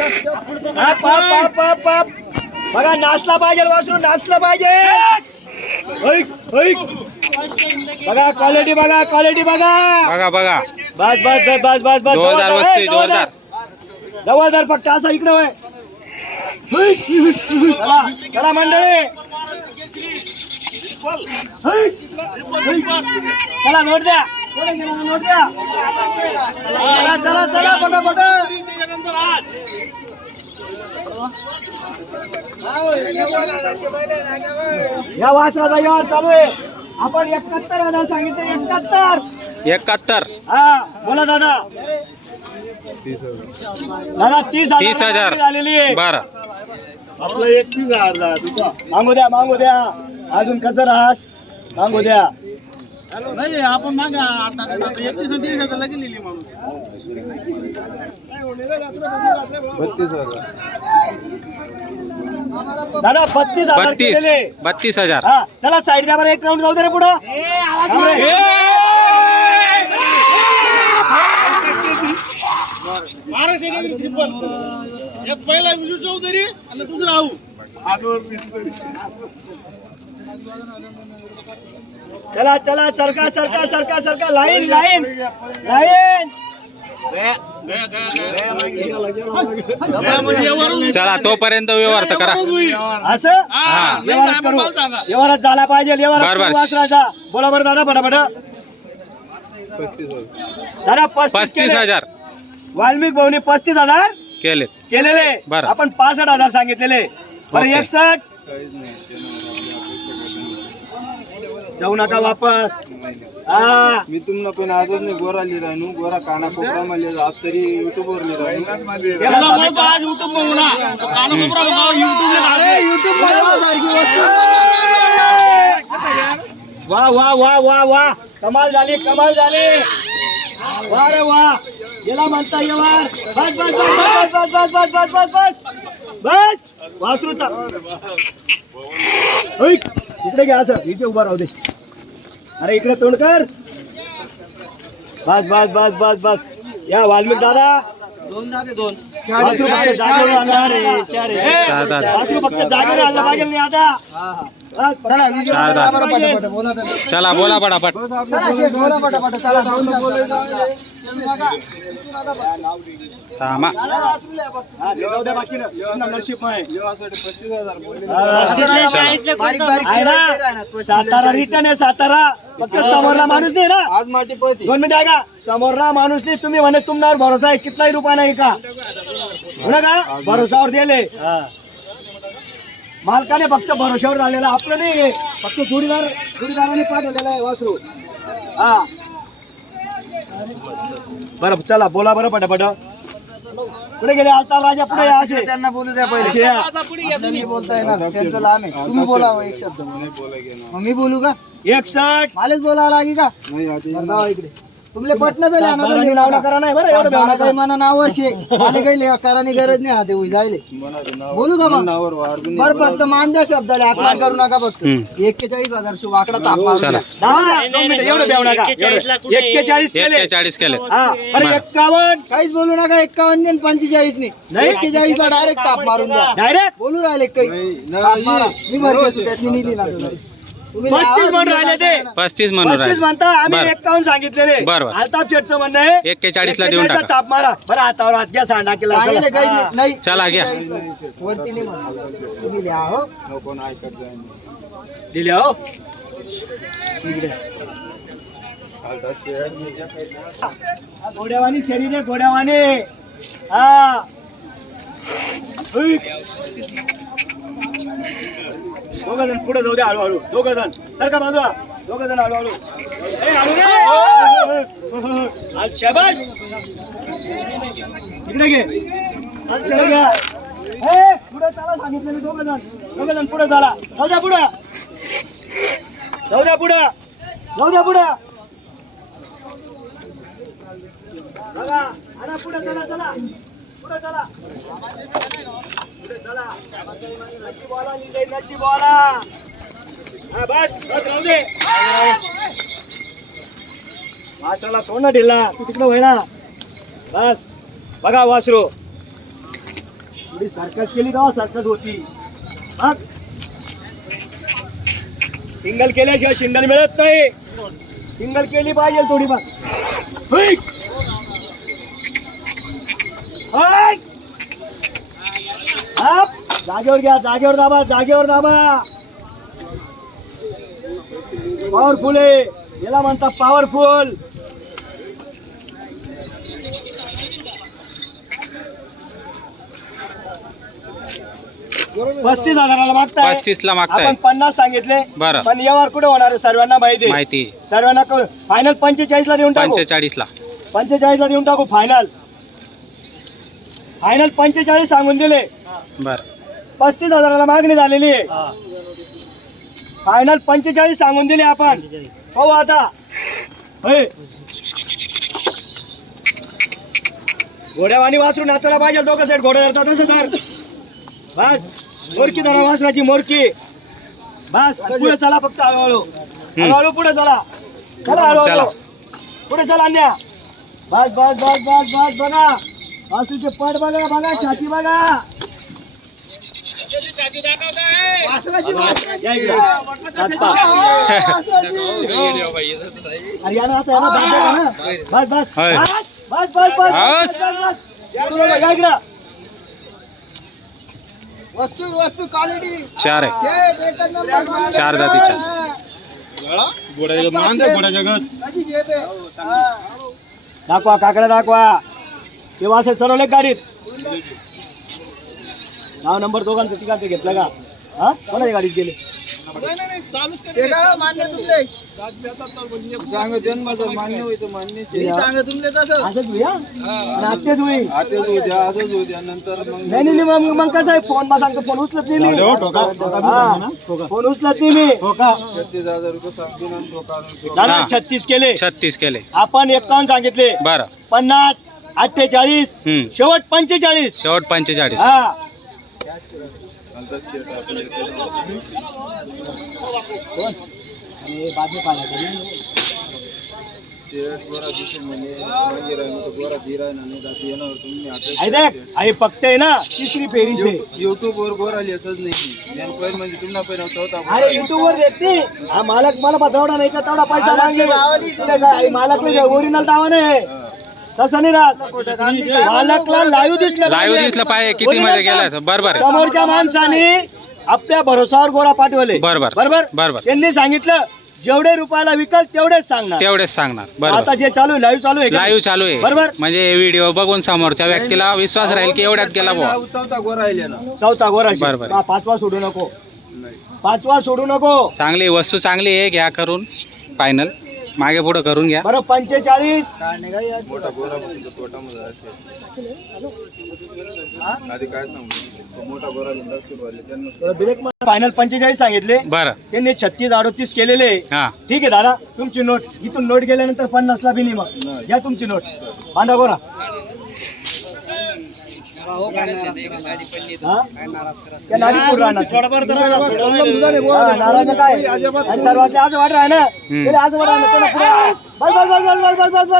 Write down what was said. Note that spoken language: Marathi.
पाप पाप पाप पाप. बघा नाचला पाहिजे वासरू नाचलं पाहिजे. बघा क्वालिटी बघा क्वालिटी बघा. बघा बघा. बस बस बस बस बस जोरदार धर फक्त असं इकडे. ऐक. चला चला मंडळी. चला नोट द्या नोट द्या. चला चला चला पटापट. या वासराचा यार चालू आहे. आपण एकाहत्तर हजार सांगितले एकाहत्तर. एकाहत्तर. हा बोला दादा. दादा तीस हजार तीस हजार. झालेली आहे. बरं. आपलं एकतीस हजार मागू द्या मागू द्या. अजून कसं राहास? मागू द्या. नाही आपण मागा आता एकतीस तीस हजार लगेच लिहिली म्हणून दादा बत्तीस हजार बत्तीस. केलेले. बत्तीस हजार. हा चला साईड द्या बरं एक राऊंड जाऊ दे रे पुढं. थांब रे. पहिला विजू चौधरी आणि दुसरा आऊ चला चला सरका सरका सरका सरका. Line line. लाईन. चला तोपर्यंत व्यवहार तर करा. असं? हा. व्यवहारात करू. व्यवहारात झाला पाहिजे वासराचा बोला बरं दादा फटाफट दादा पस्तीस केले. हजार. वाल्मिक भाऊनी पस्तीस हजार केलेत. केलेले. बरं. आपण पासष्ट हजार सांगितलेले. बरं. एकसठ जाऊ नका वापस हा मी तुम्हाला पण आजच नाही गोरा लिहिरानू गोरा काना कोपरा मला आज तरी युट्यूब वर हे आज युट्यूब ना कानकोपरा युट्यूब वा वा वा वा वा कमाल झाली कमाल झाली वा रे वा गेला म्हणता येवार बस बस बस बस बस बस बस बस बस बस वासरू ऐक इकडे घ्या असं इथे उभा राहू दे अरे इकडे तोंड कर. बस बस बस बस बस. या वाल्मिक दादा. फक्त चला, बोला पटापट चला, बोला पटापट. चला, हा. सातारा रिटर्न आहे सातारा. फक्त समोरला माणूस नाही ना? आज माटी पळती. दोन मिनिट आहे का समोरला माणूस नाही तुम्ही म्हणे तुमच्यावर भरोसा आहे कितलाही रुपया नाही का? हो ना का? भरोसावर दिले मालकाने फक्त भरोशावर आलेला आपलं नाही. फक्त जोडीदार जोडीदाराने पाठवलेला आहे वासरू. हा. बरं चला बोला बरं पटापट. कुठे गेले? आलता राजा पुढे या असे. त्यांना बोलू द्या असे या. पहिले बोलता येणार त्यांचं लांब आहे. तुम्ही बोला एक शब्द. नाही मग मी बोलू का? एकसठ मलाच बोलावं लागेल का? नाही आता इकडे. तुमले पटना झाले अनादानी लावला करा नाही बरं एवढं भावना काही मना नाव वर्षे आणि काही करानी गरज नाही आधी उभी राहिले बोलू का मग? बरं फक्त मानद्या शब्दाले आकमान करू नका फक्त. एक्केचाळीस हजार शुभ आकडा तापा एक्केचाळीस एक्केचाळीस केले. अरे एक्कावन्न. काहीच बोलू नका एक्कावन्न आणि पंचेचाळीस नाही. एक्केचाळीस ला डायरेक्ट ताप मारून द्या. डायरेक्ट? बोलू राहिले काही. मी भरपूर सुट्यात निधी ना पस्तीस म्हणून राहिले ते पस्तीस म्हणून पस्तीस राहिले म्हणता आम्ही बरं. एक्कावन्न सांगितलेले बरं, बरं. अल्ताफ शेठचं म्हणणं आहे 41 ला देऊन 41 चा टाका. ताप मारा बरं हातावर हात घ्या सांडा केला सांगितलं चला. नाही. नाही चला, घ्या. 41 ला. वरती नाही म्हणा. तुम्ही लिहा हो कोण ऐकत जाईल दिले हो घोड्यावानी शरीर आहे घोड्यावानी हा दोघ जण पुढे जाऊ द्या हळूहळू. दोघ जण सारखा बाजूला दोघ जण हळूहळू. आज शाबास. इकडे घे. पुढे चला सांगितलेले दोघ जण दोघ जण पुढे चला. जाऊ द्या पुढे. जाऊ द्या पुढे. जाऊ द्या पुढे. बघा आणा पुढे चला चला. पुढे चला. पुढे चला. नशीबवाला लिहिलंय नशीबवाला हा बस बस राहू दे. वासराला सोड ना ढिल्ला तू तिकडं होईना बस. बघा वासरू. थोडी सर्कस केली का हो? सर्कस होती. मग सिंगल केल्याशिवाय शिंगल मिळत नाही. सिंगल केली पाहिजे थोडी मग जागेवर घ्या जागेवर दाबा जागेवर दाबा. पॉवरफुल आहे. याला म्हणतात पॉवरफुल पस्तीस हजाराला मागताय. पस्तीस ला मागताय. आपण पन्नास सांगितले. बरं. पण यावर कुठे होणार आहे सर्वांना माहिती आहे. माहिती. सर्वांना फायनल पंचेचाळीस ला देऊन टाकू. पंचेचाळीस ला पंचेचाळीस ला देऊन टाकू फायनल फायनल पंचेचाळीस सांगून दिले. बर. पस्तीस हजाराला मागणी झालेली आहे. फायनल पंचेचाळीस सांगून दिले आपण. पाहू आता. होय. घोड्यावानी वासरू नाचायला पाहिजे दोघं साईड घोडे धरतात तसं तर. बस. मोरकी धरा वासराची मोरकी. बस. पुढे चला फक्त हळूहळू. हळूहळू पुढे चला. चला. हळूहळू. पुढे चला अन्या. बस बस बस बस बस आज तुझे पट बघा बघा छाती बघा ना बस बस। बस क्वालिटी चार आहे चार जगत जगत। दाखवा काकडा दाखवा ते वासर चढवले गाडीत? नाव नंबर दोघांचं ठिकाणचं घेतलं का? हा? कोणाच्या गाडीत गेले? शेगाव मान्य तुमले सांगतो माझं मान्य होतं मान्य मी सांगा तुमले तसं. आजच होई हा? आणि आत्तेच होई आजच उद्या आजच उद्या नंतर मग नाही नाही नाही, मग मग कसं आहे? फोन सांगतो फोन उचलत नाही मी. हा, फोन उचलत नाही मी. छत्तीस हजार रुपये सांगतो. छत्तीस केले. छत्तीस केले. आपण एकावन्न सांगितले. बर. पन्नास. अठ्ठेचाळीस. हम्म. शेवट पंचेचाळीस. शेवट पंचेचाळीस. हा. आहे फक्त आहे ना तिसरी फेरीच आहे वर गोर आली असंच नाही. यान पहिलं म्हणजे तुला पहिला चौथा अरे युट्यूब वर देत नाही. हा मालक मला बा तेवढा नाही का? तेवढा पैसा मागेल. तुला काय, मालक ओरिजिनल दावा नाही. तसं नाही राहत. मालकला लाईव्ह दिसलं लाईव्ह पाहिजे. दिसलं पाहिजे. किती मध्ये काम. बरोबर. समोरच्या माणसाने आपल्या भरोसावर गोरा पाठवले. बरोबर. बरोबर बरोबर. त्यांनी सांगितलं जेवढे रुपयाला विकल तेवढेच सांगणार. तेवढेच सांगणार. आता बरोबर जे चालू आहे लाईव्ह चालू आहे? लाईव्ह चालू आहे. बरोबर? म्हणजे व्हिडिओ बघून समोरच्या व्यक्तीला विश्वास राहील की एवढ्यात गेला चौथा गोरा राहिले ना चौथा गोरा. बरोबर. पाचवा सोडू नको. नाही. पाचवा सोडू नको. चांगली वस्तू चांगली आहे घ्या करून. फायनल मागे पुढे करून घ्या. बरं पंचेचाळीस. फायनल पंचेचाळीस सांगितले. बरं. त्यांनी छत्तीस अडोतीस केलेले. हा. ठीक आहे दादा. तुमची नोट. इथून नोट गेल्यानंतर पन्नासला बी नाही. मग घ्या तुमची नोट. बांधा गोरा. नाराज काय सर्वांची आज वाट राहणार आज वाट राहणार बस बस बस बस बस बस बस.